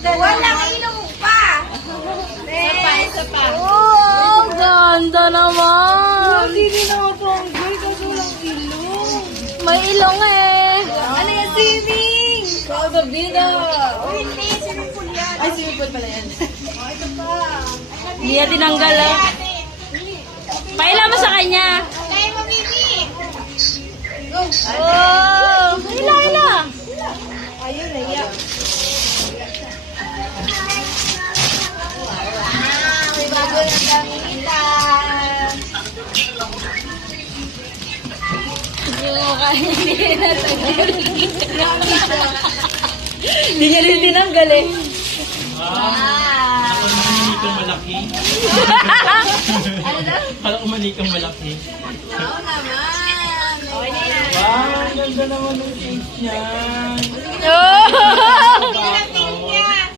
Walang ilong pa. Isa pa. Oh, ganda naman. Hindi na ako tonggoy kasi walang ilong. May ilong eh. Ano yung swimming? Proud of Vida. Uy, hindi. Swimming pool yan. Ay, swimming pool pala yan. Ito pa. Hindi na tinanggal ah. Paila mo sa kanya. Kaya mo, Mimi. Oh, ila. Ayun, naiyak. May bago ng gamitan. Yung mukha hindi na tinanggal. Hindi niya rin tinanggal eh. Ako manikang malaki. Ano daw? Ako manikang malaki. Oo naman. Okay na yan. Wow, ang ganda naman ng cake niyan. Oh! Tingnan